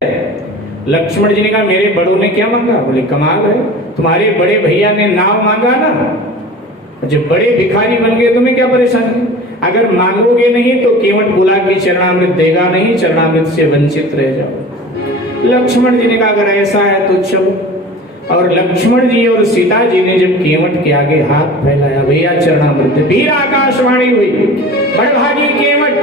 लक्ष्मण जी ने कहा मेरे बड़ों ने क्या मांगा? बोले कमाल है, तुम्हारे बड़े भैया ने नाव मांगा ना, जब बड़े भिखारी बन गए तुम्हें क्या परेशानी? अगर मांगोगे नहीं तो केवट बुला के चरणामृत देगा नहीं, चरणामृत से वंचित रह जाओ। लक्ष्मण जी ने कहा अगर ऐसा है तो चलो। और लक्ष्मण जी और सीता जी ने जब केवट के आगे हाथ फैलाया, भैया चरणामृत, वीर आकाशवाणी हुई, बड़भागी केवट,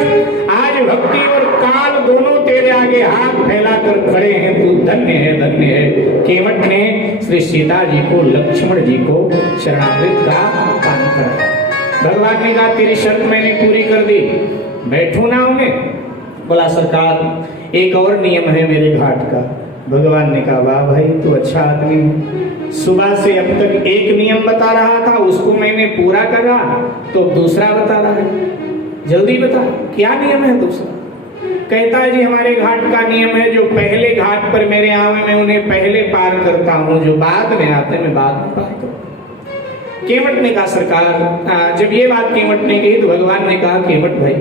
आज भक्ति और काल दोनों तेरे आगे हाथ फैलाकर खड़े हैं, तू धन्य है, धन्य है। केवट ने श्री सीता जी को, लक्ष्मण जी को चरणामृत का पान कराया। भगवान ने कहा तेरी शर्त मैंने पूरी कर दी, बैठू ना उन्हें। बोला सरकार एक और नियम है मेरे घाट का। भगवान ने कहा वाह भाई तू अच्छा आदमी है, सुबह से अब तक एक नियम बता रहा था, उसको मैंने पूरा करा तो दूसरा बता रहा है, जल्दी बता क्या नियम है दूसरा? कहता है जी हमारे घाट का नियम है जो पहले घाट पर मेरे आवे मैं उन्हें पहले पार करता हूँ, जो बाद में आते मैं बाद में पार करता। केवट ने कहा सरकार, जब ये बात केवट ने कही तो भगवान ने कहा केवट भाई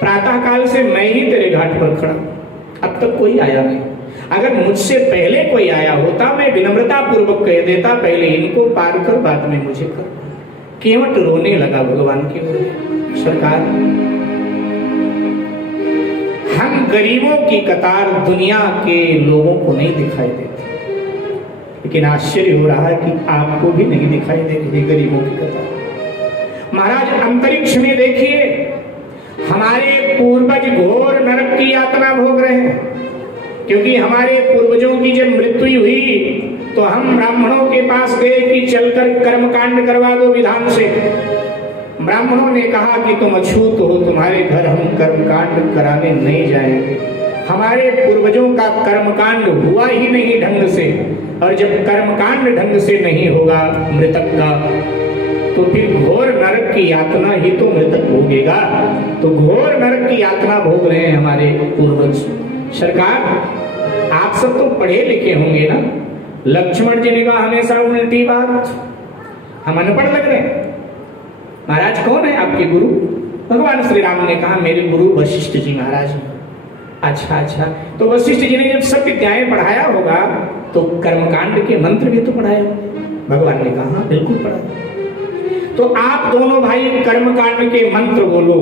प्रातः काल से मैं ही तेरे घाट पर खड़ा, अब तक कोई आया नहीं, अगर मुझसे पहले कोई आया होता मैं विनम्रता पूर्वक कह देता पहले इनको पार कर बाद में मुझे कर। केवट रोने लगा भगवान की ओर, सरकार हम गरीबों की कतार दुनिया के लोगों को नहीं दिखाई देती, लेकिन आश्चर्य हो रहा है कि आपको भी नहीं दिखाई दे रही गरीबों की कतार। महाराज अंतरिक्ष में देखिए हमारे पूर्वज घोर नरक की यातना भोग रहे हैं, क्योंकि हमारे पूर्वजों की जब मृत्यु हुई तो हम ब्राह्मणों के पास गए कि चलकर कर्मकांड करवा दो विधान से। ब्राह्मणों ने कहा कि तुम अछूत हो, तुम्हारे घर हम कर्मकांड कराने नहीं जाएंगे। हमारे पूर्वजों का कर्मकांड हुआ ही नहीं ढंग से, और जब कर्मकांड ढंग से नहीं होगा मृतक का तो फिर घोर नरक की यातना ही तो मृतक भोगेगा। तो घोर नरक की यातना भोग रहे हैं हमारे पूर्वज। सरकार आप सब तो पढ़े लिखे होंगे ना? लक्ष्मण जी ने कहा हमेशा उल्टी बात, हम अनपढ़ लग रहे हैं। महाराज कौन है आपके गुरु? भगवान श्री राम ने कहा मेरे गुरु वशिष्ठ जी महाराज। अच्छा अच्छा, तो वशिष्ठ जी ने जब सब विद्याएं पढ़ाया होगा तो कर्मकांड के मंत्र भी तो पढ़ाए होंगे। भगवान ने कहा बिल्कुल पढ़ा। तो आप दोनों भाई कर्मकांड के मंत्र बोलो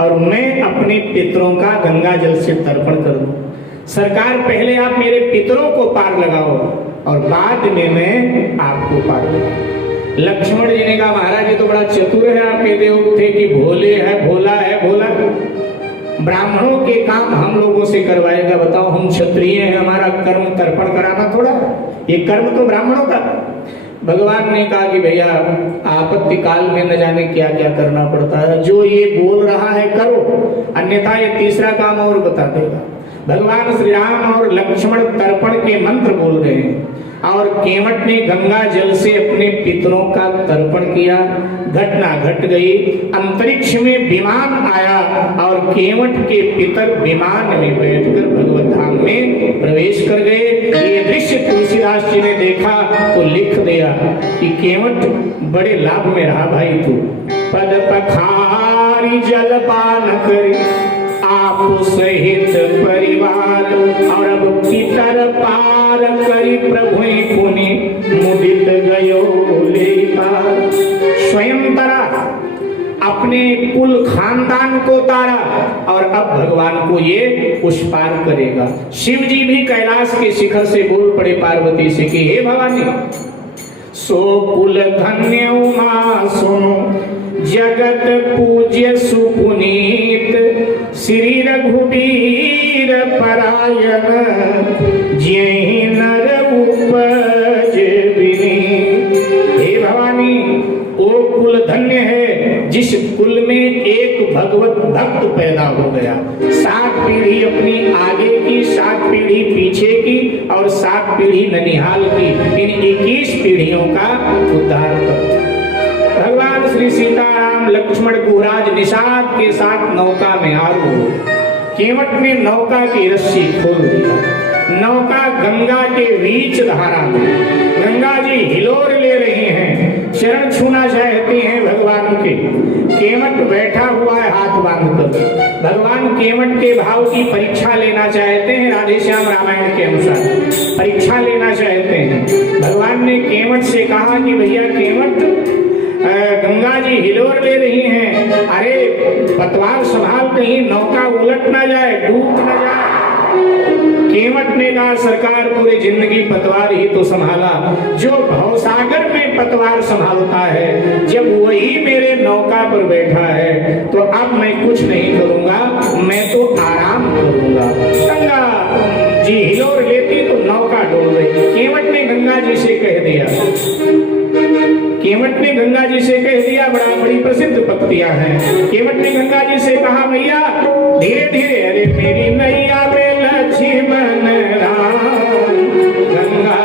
और मैं अपने पितरों का गंगा जल से तर्पण कर दूं। सरकार पहले आप मेरे पितरों को पार लगाओ और बाद में मैं आपको पार लगाऊं। लक्ष्मण जी ने कहा महाराज ये तो बड़ा चतुर है, आपके देव थे कि भोले है, भोला है, भोला। ब्राह्मणों के काम हम लोगों से करवाएगा? बताओ हम क्षत्रिय हैं, हमारा कर्म तर्पण कराना थोड़ा, ये कर्म तो ब्राह्मणों का। भगवान ने कहा कि भैया आपत्ति काल में न जाने क्या क्या करना पड़ता है, जो ये बोल रहा है करो, अन्यथा ये तीसरा काम और बता देगा। भगवान श्री राम और लक्ष्मण तर्पण के मंत्र बोल रहे हैं और केवट ने गंगा जल से अपने पितरों का तर्पण किया। घटना घट गई, अंतरिक्ष में विमान आया और केवट के पितर विमान में बैठकर भगवत धाम में प्रवेश कर गए। ये दृश्य तुलसीदास जी ने देखा तो लिख दिया कि केवट बड़े लाभ में रहा भाई तू। पद पखारी जलपान करे आप सहित परिवार, और अब पितर पार करी प्रभु पुनि मुदित गयो ले पार। स्वयं तरा, अपने कुल खानदान को तारा और अब भगवान को ये उस पार करेगा। शिव जी भी कैलाश के शिखर से बोल पड़े पार्वती से कि हे भवानी सो कुल धन्य उमा सुनो, जगत पूज्य सुपुनीत, श्री रघुबीर परायण, जेहि नर उपज विनीत। हे भवानी ओ कुल धन्य है जिस कुल में एक भगवत भक्त पैदा हो गया। 7 पीढ़ी अपनी आगे की, 7 पीढ़ी पीछे की और 7 पीढ़ी ननिहाल की, इन 21 पीढ़ियों का उद्धार कर। भगवान श्री सीताराम लक्ष्मण गुहराज निषाद के साथ नौका में आरूढ़। केवट ने नौका की रस्सी खोल दिया, नौका गंगा के बीच धारा में, गंगा जी हिलोर ले रही हैं, चरण छूना चाहते हैं भगवान के। केवट बैठा हुआ है हाथ बांधकर, भगवान केवट के भाव की परीक्षा लेना चाहते हैं। राधेश्याम रामायण के अनुसार परीक्षा लेना चाहते हैं। भगवान ने केवट से कहा कि भैया केवट, गंगा जी हिलोर ले रही हैं, अरे पतवार संभाल, कहीं नौका उलट ना जाए, डूब ना जाए। केवट ने कहा सरकार पूरी जिंदगी पतवार ही तो संभाला, जो भवसागर में पतवार संभालता है, जब वही मेरे नौका पर बैठा है तो अब मैं कुछ नहीं करूंगा, मैं तो आराम करूंगा। गंगा जी हिलोर लेती तो नौका डोल रही। केवट ने गंगा जी से कह दिया, केवट ने गंगा जी से कह दिया, बड़ी प्रसिद्ध पक्तियां हैं। केवट ने गंगा जी से कहा भैया धीरे धीरे, अरे मेरी नैया में लक्ष्मण राम, गंगा